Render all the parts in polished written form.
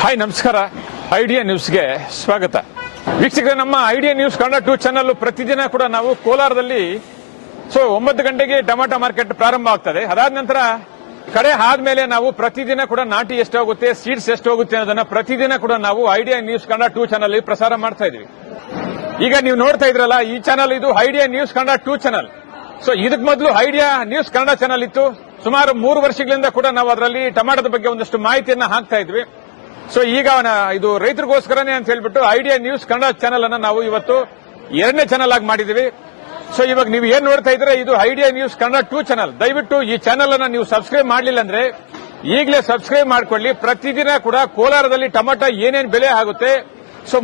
Hi ನಮಸ್ಕಾರ. Idea ನ್ಯೂಸ್ಗೆ ಸ್ವಾಗತ. ವೀಕ್ಷಕರೇ, ನಮ್ಮ ಐಡಿಯಾ ನ್ಯೂಸ್ ಕನ್ನಡ 2 ಚಾನಲ್ ಪ್ರತಿದಿನ ಕೂಡ ನಾವು ಕೋಲಾರದಲ್ಲಿ 9 ಗಂಟೆಗೆ ಟೊಮಾಟೊ ಮಾರ್ಕೆಟ್ ಪ್ರಾರಂಭ ಆಗ್ತದೆ. ಅದಾದ ನಂತರ ಕಡೆ ಆದ್ಮೇಲೆ ನಾವು ಪ್ರತಿದಿನ ಕೂಡ ನಾಟಿ ಎಷ್ಟು ಹೋಗುತ್ತೆ, ಸೀಡ್ಸ್ ಎಷ್ಟು ಹೋಗುತ್ತೆ ಅನ್ನೋದನ್ನ ಪ್ರತಿದಿನ ಕೂಡ ನಾವು ಐಡಿಯಾ ನ್ಯೂಸ್ ಕನ್ನಡ 2 ಚಾನಲ್ ಪ್ರಸಾರ ಮಾಡ್ತಾ ಇದೀವಿ. ಈಗ ನೀವು ನೋಡ್ತಾ ಇದ್ರಲ್ಲ, ಈ ಚಾನಲ್ ಇದು ಐಡಿಯಾ ನ್ಯೂಸ್ ಕನ್ನಡ 2 ಚಾನಲ್. ಇದಕ್ಕೆ ಮೊದಲು ಐಡಿಯಾ ನ್ಯೂಸ್ ಕನ್ನಡ ಚಾನಲ್ ಇತ್ತು. ಸುಮಾರು 3 ವರ್ಷಗಳಿಂದ ಕೂಡ ನಾವು ಅದರಲ್ಲಿ ಟೊಮಾಟೋದ ಬಗ್ಗೆ ಒಂದಷ್ಟು ಮಾಹಿತಿಯನ್ನ ಹಾಕ್ತಾ ಇದ್ವಿ. ಈಗ ಇದು ರೈತರಿಗೋಸ್ಕರನೇ ಅಂತ ಹೇಳ್ಬಿಟ್ಟು ಐಡಿಯಾ ನ್ಯೂಸ್ ಕನ್ನಡ ಚಾನಲ್ ಅನ್ನ ನಾವು ಇವತ್ತು 2ನೇ ಚಾನಲ್ ಆಗಿ ಮಾಡಿದೀವಿ. ಇವಾಗ ನೀವು ಏನ್ ನೋಡ್ತಾ ಇದ್ರೆ ಇದು ಐಡಿಯಾ ನ್ಯೂಸ್ ಕನ್ನಡ 2 ಚಾನಲ್. ದಯವಿಟ್ಟು ಈ ಚಾನಲ್ ಅನ್ನ ನೀವು ಸಬ್ಸ್ಕ್ರೈಬ್ ಮಾಡಲಿಲ್ಲ ಅಂದ್ರೆ ಈಗಲೇ ಸಬ್ಸ್ಕ್ರೈಬ್ ಮಾಡ್ಕೊಳ್ಳಿ. ಪ್ರತಿದಿನ ಕೂಡ ಕೋಲಾರದಲ್ಲಿ ಟೊಮಾಟೊ ಏನೇನು ಬೆಲೆ ಆಗುತ್ತೆ,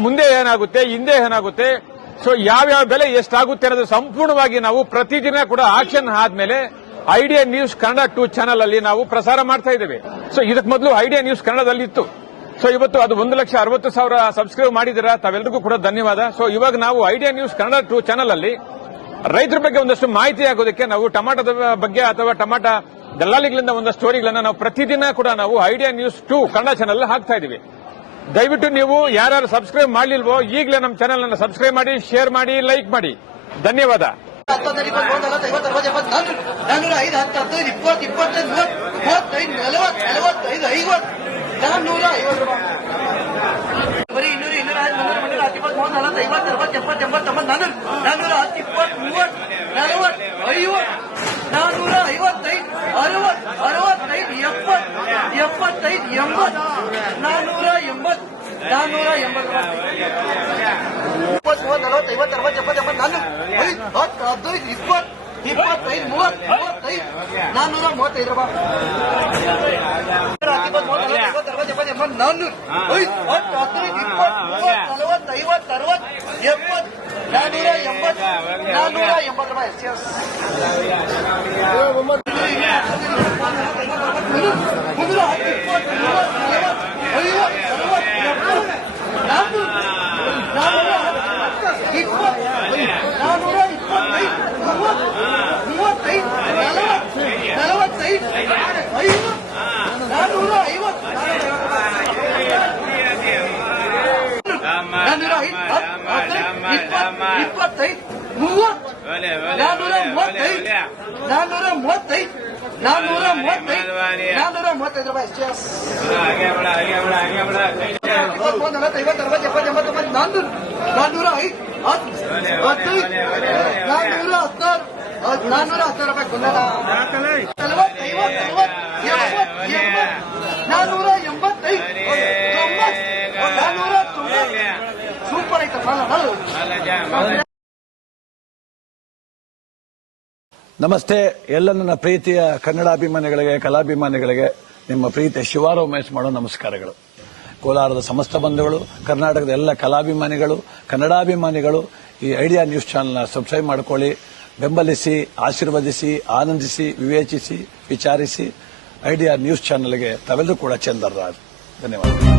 ಮುಂದೆ ಏನಾಗುತ್ತೆ, ಹಿಂದೆ ಏನಾಗುತ್ತೆ, ಯಾವ್ಯಾವ ಬೆಲೆ ಎಷ್ಟಾಗುತ್ತೆ ಅನ್ನೋದು ಸಂಪೂರ್ಣವಾಗಿ ನಾವು ಪ್ರತಿದಿನ ಕೂಡ ಆಕ್ಷನ್ ಆದ್ಮೇಲೆ ಐಡಿಯಾ ನ್ಯೂಸ್ ಕನ್ನಡ 2 ಚಾನಲ್ ಅಲ್ಲಿ ನಾವು ಪ್ರಸಾರ ಮಾಡ್ತಾ ಇದ್ದೇವೆ. ಇದಕ್ಕೆ ಮೊದಲು ಐಡಿಯಾ ನ್ಯೂಸ್ ಕನ್ನಡದಲ್ಲಿ ಇತ್ತು. ಇವತ್ತು ಅದು 1,60,000 ಸಬ್ಸ್ಕ್ರೈಬ್ ಮಾಡಿದಿರಾ, ತಾವೆಲ್ಲರಿಗೂ ಕೂಡ ಧನ್ಯವಾದ. ಇವಾಗ ನಾವು ಐಡಿಯಾ ನ್ಯೂಸ್ ಕನ್ನಡ 2 ಚಾನಲ್ ಅಲ್ಲಿ ರೈತರ ಬಗ್ಗೆ ಒಂದಷ್ಟು ಮಾಹಿತಿ ಆಗೋದಕ್ಕೆ ನಾವು ಟೊಮಾಟೋದ ಬಗ್ಗೆ ಅಥವಾ ಟೊಮಾಟೊ ದಲ್ಲಾಳಿಗಳಿಂದ ಒಂದಷ್ಟು ಸ್ಟೋರಿಗಳನ್ನ ನಾವು ಪ್ರತಿದಿನ ಕೂಡ ನಾವು ಐಡಿಯಾ ನ್ಯೂಸ್ 2 ಕನ್ನಡ ಚಾನಲ್ ಹಾಕ್ತಾ ಇದೀವಿ. ದಯವಿಟ್ಟು ನೀವು ಯಾರು ಸಬ್ಸ್ಕ್ರೈಬ್ ಮಾಡಲಿಲ್ವೋ ಈಗಲೇ ನಮ್ಮ ಚಾನಲ್ ಅನ್ನು ಸಬ್ಸ್ಕ್ರೈಬ್ ಮಾಡಿ, ಶೇರ್ ಮಾಡಿ, ಲೈಕ್ ಮಾಡಿ. ಧನ್ಯವಾದ. ಬರೀ 200, 250, 300, 40, 50, 60, 70, 80, 90, 410, 20, 30, 40, 50, 455, 60, 65, 70, 480, ಸೂಪರ್ ಐತೆ. ನಮಸ್ತೆ ಎಲ್ಲ ನನ್ನ ಪ್ರೀತಿಯ ಕನ್ನಡಾಭಿಮಾನಿಗಳಿಗೆ, ಕಲಾಭಿಮಾನಿಗಳಿಗೆ ನಿಮ್ಮ ಪ್ರೀತಿಯ ಶಿವಾರ ಉಮೇಶ್ ಮಾಡೋ ನಮಸ್ಕಾರಗಳು. ಕೋಲಾರದ ಸಮಸ್ತ ಬಂಧುಗಳು, ಕರ್ನಾಟಕದ ಎಲ್ಲ ಕಲಾಭಿಮಾನಿಗಳು, ಕನ್ನಡಾಭಿಮಾನಿಗಳು ಈ ಐಡಿಯಾ ನ್ಯೂಸ್ ಚಾನೆಲ್ನ ಸಬ್ಸ್ಕ್ರೈಬ್ ಮಾಡಿಕೊಳ್ಳಿ, ಬೆಂಬಲಿಸಿ, ಆಶೀರ್ವದಿಸಿ, ಆನಂದಿಸಿ, ವಿವೇಚಿಸಿ, ವಿಚಾರಿಸಿ. ಐಡಿಯಾ ನ್ಯೂಸ್ ಚಾನೆಲ್ಗೆ ತಾವೆಲ್ಲರೂ ಕೂಡ ಚಂದರ್ರಾಜ್. ಧನ್ಯವಾದ.